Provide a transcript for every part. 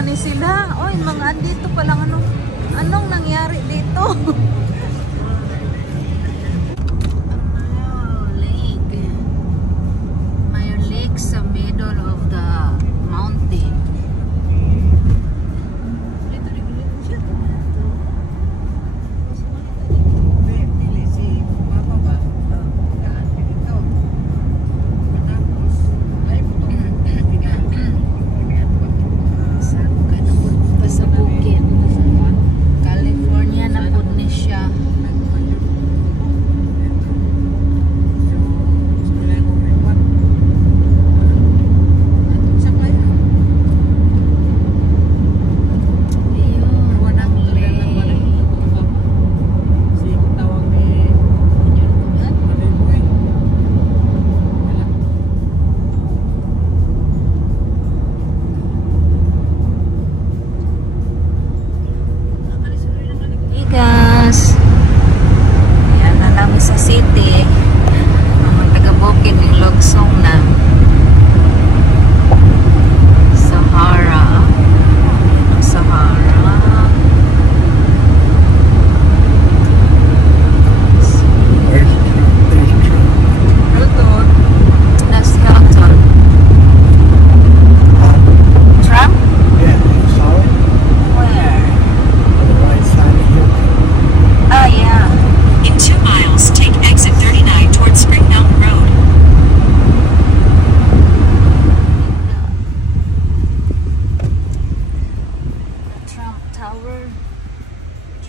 man ni sila. Oy, mga andito pa lang anong nangyari dito? Lake. May lake sa middle of the mountain.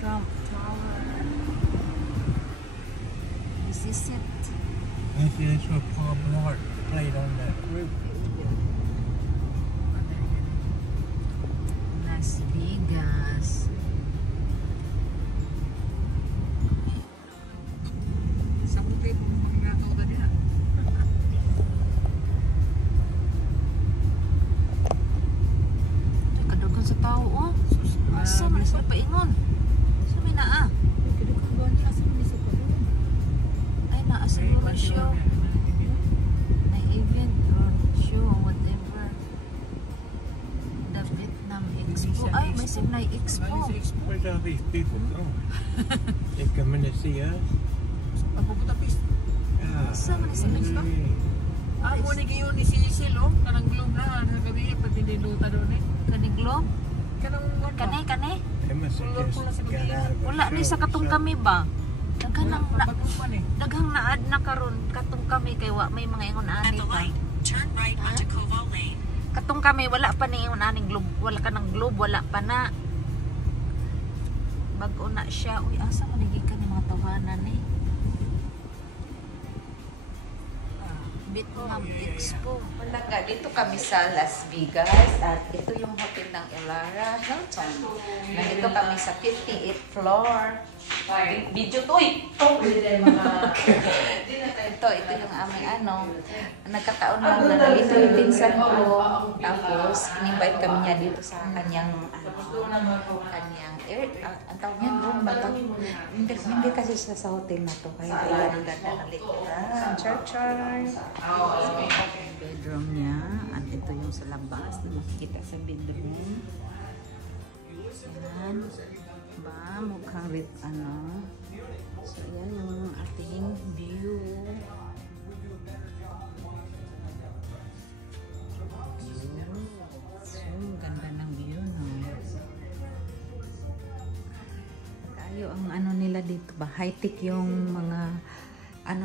Trump Tower. Is this it? That's what Paul Blart played on that roof. Las Vegas. Sa puti po mga tao na niya. Kadagan sa tao, oh. Asa man sa paingon? Sa may naa? Ay, naa sa road show. May event, road show, whatever. The Vietnam Expo. Ay, may Sinai Expo. Where's all these people going? They coming to see us? Pagpuputapis. Asa man sa Expo? Ay, muna kayo ni Sisil, oh. Kanang globe na, sa gabi, pati niluta doon eh. Kaniglo? Kanang Kane? They must have just got out of Wala a ni sa show. katong kami ba? Daghang pagpupan eh. naad na karon katong kami kay wa may mga ingon ani pa. Turn right onto Koval Lane. Katong kami wala pa ni ingon aning globe, wala ka ng globe, wala pa na. Bag-o na siya. Uy, asa man gikan ni mga tawanan eh. Vietnam Expo. Wala nga, dito kami sa Las Vegas at ito yung hotel ng Elara Hilton. Nandito kami sa 58th floor. Video to eh! Ito yung aming nagkataon lang na nandito yung pinsan ko. Tapos, in-invite kami niya dito sa kanyang ang tawag niya, room ba ito? Hindi kasi siya sa hotel na to. Kaya ang ganda ng likuran. Char-char. Bedroom niya. At ito yung sa labas na makikita sa bedroom. Yan. Ba, mukhang So, yan yung ating view. So, ganda ng view, no? Tayo ang nila dito ba? High-tech yung mga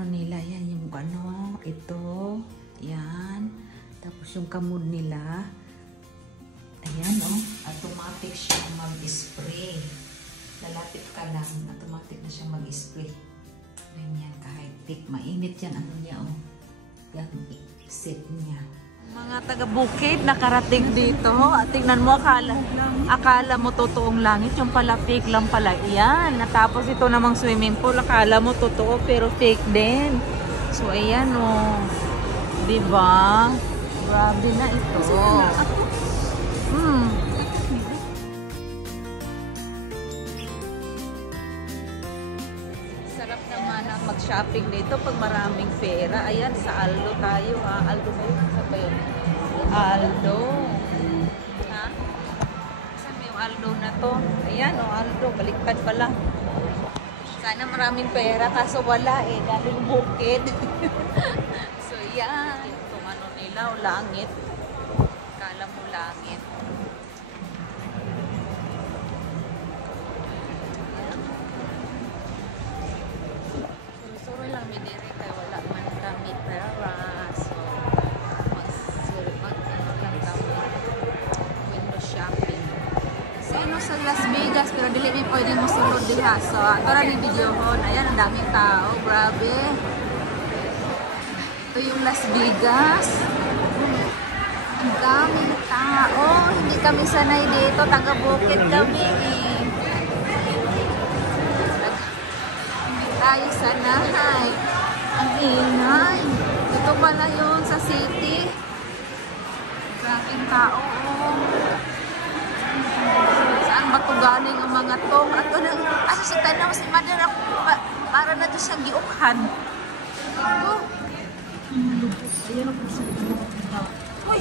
nila. Yan yung ito. Yan. Tapos yung kamod nila. Ayan, oh. Automatic siya mag-spray. Lalapit ka lang, automatic na siya mag-spray. Ganyan, ka-high-tech. Mainit yan, niya, oh. Yan, set niya. Mga taga-Bukid, nakarating dito. At tingnan mo, akala mo totoong langit. Yung pala, fake lang pala. Yan. Natapos ito namang swimming pool. Akala mo totoo, pero fake din. So, ayan, oh. Diba? Grabe na ito. Sarap naman ang mag-shopping dito pag maraming pera. Ayan, sa Aldo tayo ha. Aldo ba yun? Sa ba yun? Aldo. Ha? dito. Ayan, oh, Aldo, baliktad pala. Sana maraming pera, kaso wala eh. Daling bukid. So, yan. Itong ano nila, o langit. Kala mo langit. Suro-suro lang may dire kaya wala man kami pera. So, mag-ano lang kami. Window shopping. Sino sa Las Vegas pero dili mi pwedeng mosulod diha. So, para ni video ko, ayan ang daming tao, grabe. Ito yung Las Vegas. Ang daming tao. Hindi kami sanay dito, taga-bukid kami eh. Hindi tayo sanay. Ang ingay. Ito pala yun sa city. Grabing tao. Saan ba ito galing ang mga to? Ano si Tanaw, si Mother, para na ito siyang giukhan. Ito. Uy!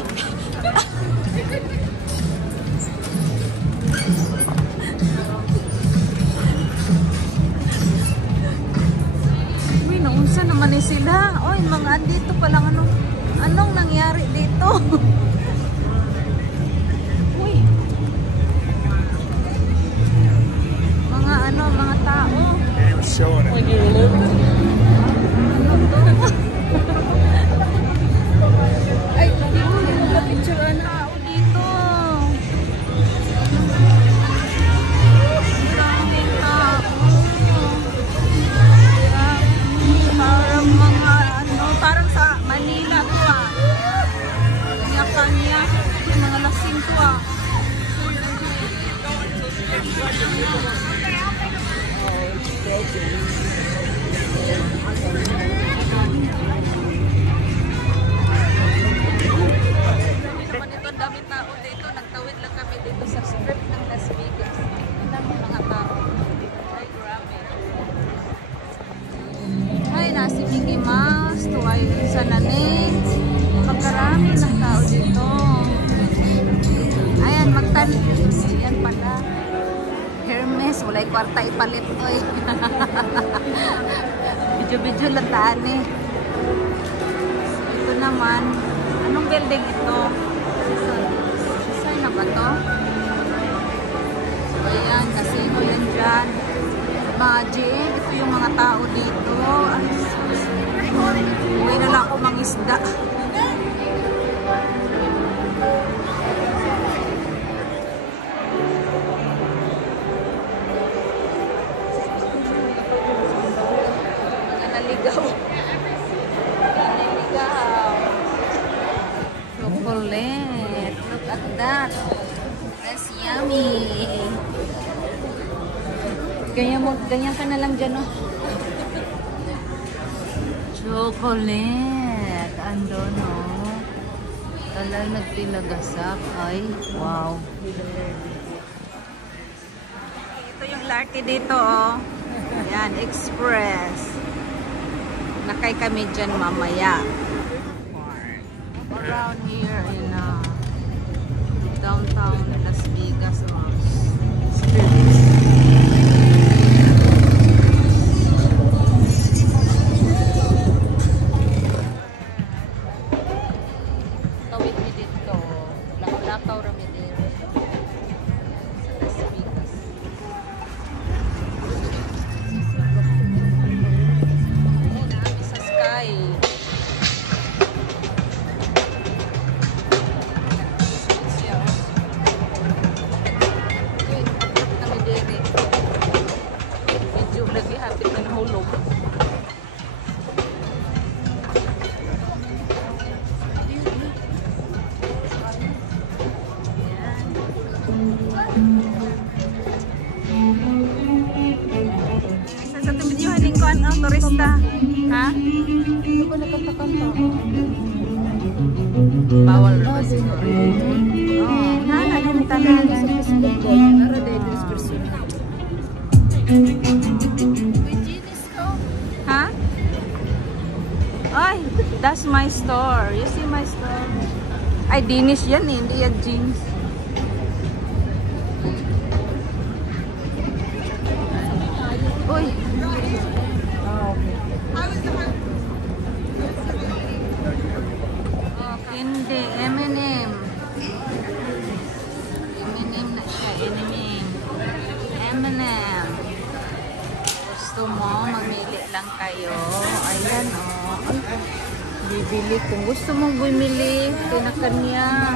Uy, naunsa naman eh sila. Uy, mga andito palang ano. Anong nangyari dito? Uy! Mga ano, mga tao. Yeah, he was showing it. Ano to? Ay, hindi mo picture ang tao dito. Maraming tao. Parang mga ano, parang sa Manila to ah. Kanya-kanya. Yung mga lasing to ah. Naman ito, ang dami tao dito. Nagtawid lang kami dito sa strip ng Las Vegas. Ang dami mga tao. Ay, grabe. Ay, nasi Mickey Mouse. Tuway sa nanin. Pagkarami ng tao dito. Ayan, magtanis. Ayan pala. Hermes. Walay kwarta ipalit. Oy. Video-video lang taan eh. Ito naman. Anong building ito? Saan na ba to? So, ayan, casino yan dyan. Imagine, ito yung mga tao dito. Uwi na lang ako mangisda. Mga naligaw. Chocolate. Look at that. That's yummy. Ganyan ka na lang dyan, oh. Chocolate. Ando, no? Talal nagtilagasak. Ay, wow. Ito yung larty dito, oh. Yan, express. Nakay kami dyan mamaya. Around here in downtown Las Vegas, streets. Tawid mi dito. Lakaw-lakaw rami dito. Sa Las Vegas. Ayan, nami sa sky. Sa tumidyohan din ko ano, turista. Ha? Ito ko nakanta-kanta. Bawal na ba siguro? Oo. Nana, ganita na. Sa Facebook ko. Nara dahil sa personal. Ha? Ay, that's my store. You see my store? Ay, Dinish yan eh. Hindi yan jeans. lang kayo. Ayan, oh. Ay, bibili. Kung gusto mong bumili, kinakanya.